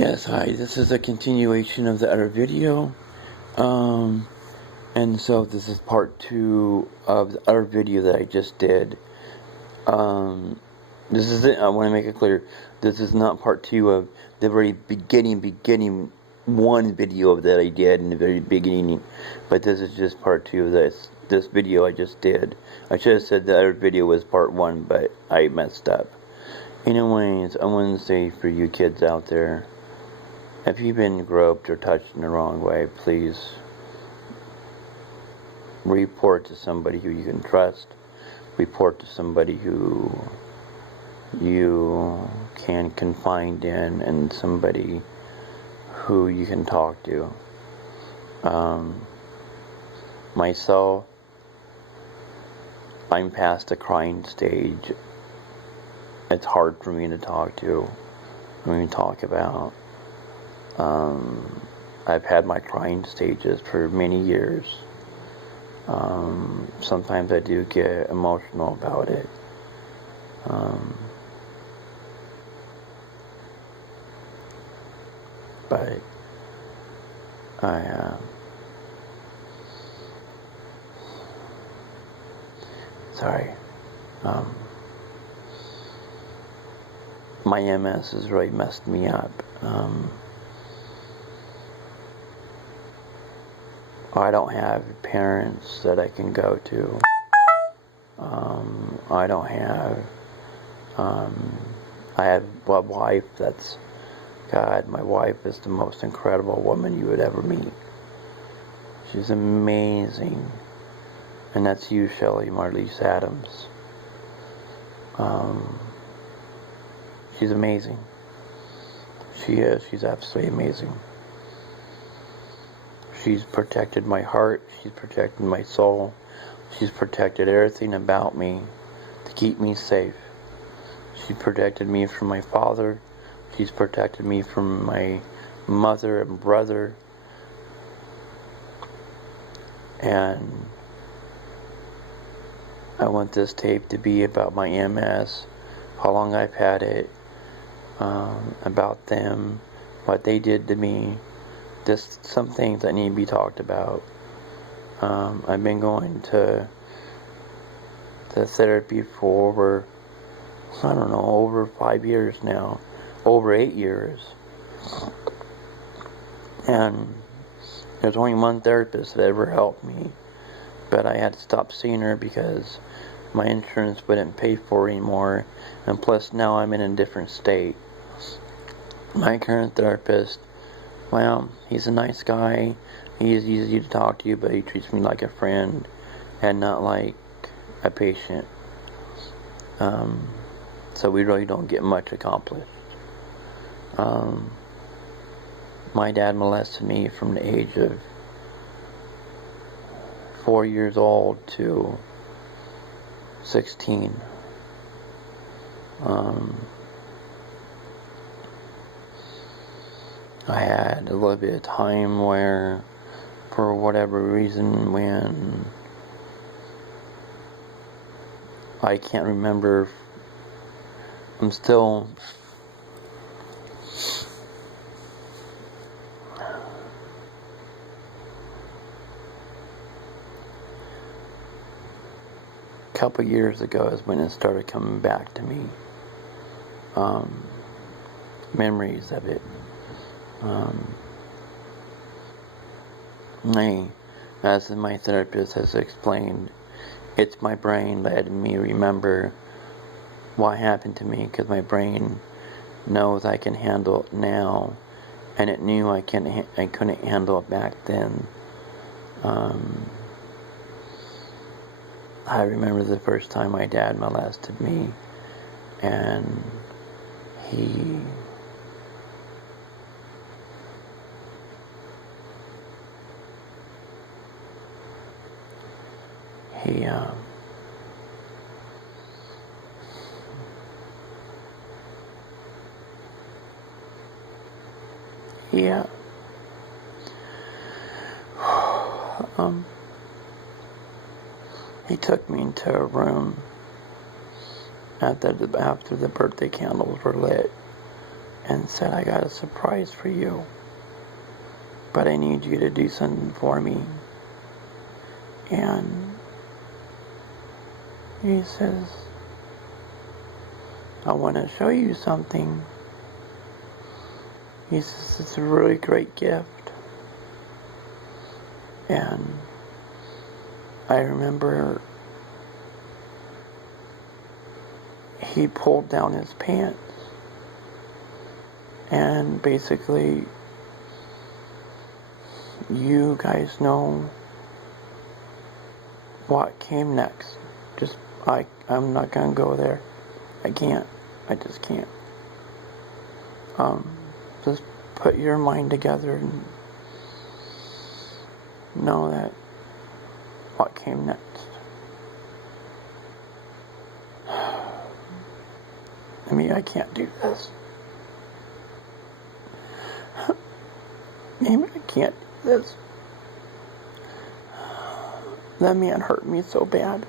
Yes, hi, this is a continuation of the other video. And so this is part 2 of the other video that I just did. This is it, I want to make it clear. This is not part 2 of the very beginning one video that I did in the very beginning. But this is just part 2 of this video I just did. I should have said the other video was part 1, but I messed up. Anyways, I want to say for you kids out there, if you've been groped or touched in the wrong way, please report to somebody who you can trust. Report to somebody who you can confide in, and somebody who you can talk to. Myself, I'm past the crying stage. It's hard for me to talk to. Talk about. I've had my crying stages for many years. Sometimes I do get emotional about it. But sorry. My MS has really messed me up. I don't have parents that I can go to. I don't have, I have a wife that's, God, my wife is the most incredible woman you would ever meet. She's amazing. And that's you, Shelly Marlise Adams. She's amazing. She is. She's absolutely amazing. She's protected my heart. She's protected my soul. She's protected everything about me to keep me safe. She protected me from my father. She's protected me from my mother and brother. And I want this tape to be about my MS, how long I've had it, about them, what they did to me. Just some things that need to be talked about. I've been going to therapy for over 5 years now, over 8 years. And there's only one therapist that ever helped me, but I had to stop seeing her because my insurance wouldn't pay for it anymore, and plus now I'm in a different state. My current therapist, well, he's a nice guy. He's easy to talk to, but he treats me like a friend and not like a patient. So we really don't get much accomplished. My dad molested me from the age of 4 years old to 16. I had a little bit of time where, for whatever reason, when I can't remember, I'm still a couple years ago is when it started coming back to me. Memories of it. As my therapist has explained, it's my brain letting me remember what happened to me, because my brain knows I can handle it now, and it knew I couldn't handle it back then. I remember the first time my dad molested me, and he he took me into a room after the birthday candles were lit, and said, I got a surprise for you, but I need you to do something for me. And he says, I want to show you something. He says, it's a really great gift. And I remember he pulled down his pants, and basically, you guys know what came next. I'm not gonna go there. I can't. I just can't. Just put your mind together and know that what came next. I mean, I can't do this. Maybe I can't do this. That man hurt me so bad.